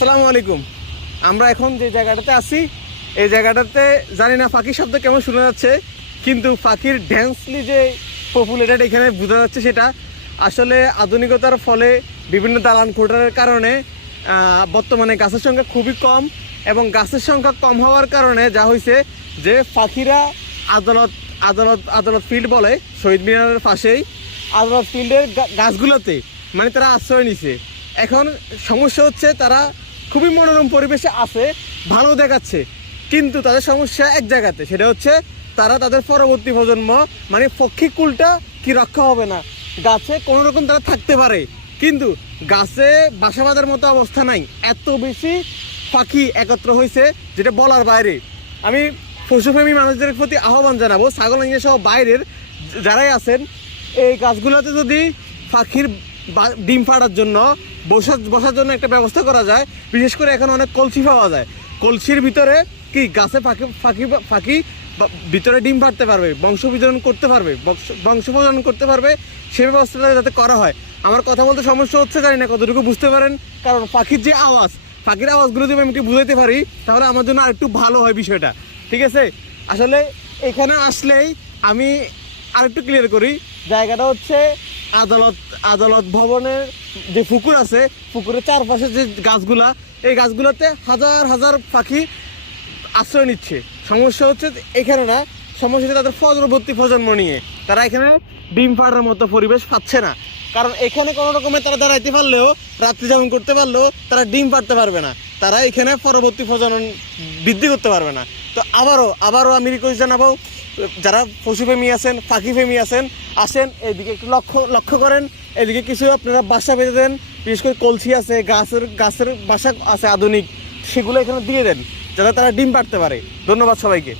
আসসালামু আলাইকুম। আমরা এখন যে জায়গাটাতে আছি এই জায়গাটাতে জানি না পাখির শব্দ কেমন শোনা যাচ্ছে, কিন্তু পাখির ড্যান্সলি যে পপুলেটেড এখানে বোঝা যাচ্ছে সেটা আসলে আধুনিকতার ফলে বিভিন্ন দালান কোঠার কারণে বর্তমানে গাছের সংখ্যা খুবই কম, এবং গাছের সংখ্যা কম হওয়ার কারণে যা হয়েছে যে পাখিরা আদালত আদালত আদালত ফিল্ড বলে শহীদ মিনারের পাশেই আদালত ফিল্ডের গাছগুলোতে মানে তারা আশ্রয় নিছে। এখন সমস্যা হচ্ছে তারা খুবই মনোরম পরিবেশে আছে, ভালো দেখাচ্ছে, কিন্তু তাদের সমস্যা এক জায়গাতে, সেটা হচ্ছে তারা তাদের পরবর্তী প্রজন্ম মানে পক্ষীকুলটা কি রক্ষা হবে না। গাছে কোনো রকম তারা থাকতে পারে, কিন্তু গাছে বাসা বাঁধার মতো অবস্থা নাই, এত বেশি পাখি একত্র হয়েছে যেটা বলার বাইরে। আমি পশুপ্রেমী মানুষদের প্রতি আহ্বান জানাবো, ছাগল সহ বাইরের যারাই আছেন, এই গাছগুলোতে যদি পাখির ডিম ফাটার জন্য বসার জন্য একটা ব্যবস্থা করা যায়। বিশেষ করে এখন অনেক কলসি পাওয়া যায়, কলসির ভিতরে কি গাছে পাখি ভিতরে ডিম ফাটতে পারবে, বংশ বিতরণ করতে পারবে, বংশ প্রজনন করতে পারবে, সেই ব্যবস্থাটা যাতে করা হয়। আমার কথা বলতে সমস্যা হচ্ছে, জানি না কতটুকু বুঝতে পারেন, কারণ পাখির যে আওয়াজ, পাখির আওয়াজগুলো যদি আমি একটু বুঝাইতে পারি তাহলে আমার জন্য আরেকটু ভালো হয় বিষয়টা। ঠিক আছে, আসলে এখানে আসলেই আমি আরেকটু ক্লিয়ার করি, জায়গাটা হচ্ছে আদালত ভবনের যে পুকুর আছে, পুকুরের চারপাশে যে গাছগুলা, এই গাছগুলোতে হাজার হাজার পাখি আশ্রয় নিচ্ছে। সমস্যা হচ্ছে এখানে না, সমস্যা হচ্ছে তাদের পরবর্তী প্রজন্ম নিয়ে। তারা এখানে ডিম ফাটার মতো পরিবেশ পাচ্ছে না, কারণ এখানে কোনো রকমের তারা দাঁড়াইতে পারলেও, রাত্রি যাপন করতে পারলেও তারা ডিম পাড়তে পারবে না, তারা এখানে পরবর্তী প্রজনন বৃদ্ধি করতে পারবে না। তো আবারও আমি রিকোয়েস্ট জানাবো, যারা পশুপ্রেমী আছেন, পাখিপ্রেমী আছেন, আসেন এদিকে একটু লক্ষ্য করেন, এদিকে কিছু আপনারা বাসা বেঁধে দেন, বিশেষ করে কলসি আছে, গাছের বাসা আছে আধুনিক, সেগুলো এখানে দিয়ে দেন যাতে তারা ডিম পাড়তে পারে। ধন্যবাদ সবাইকে।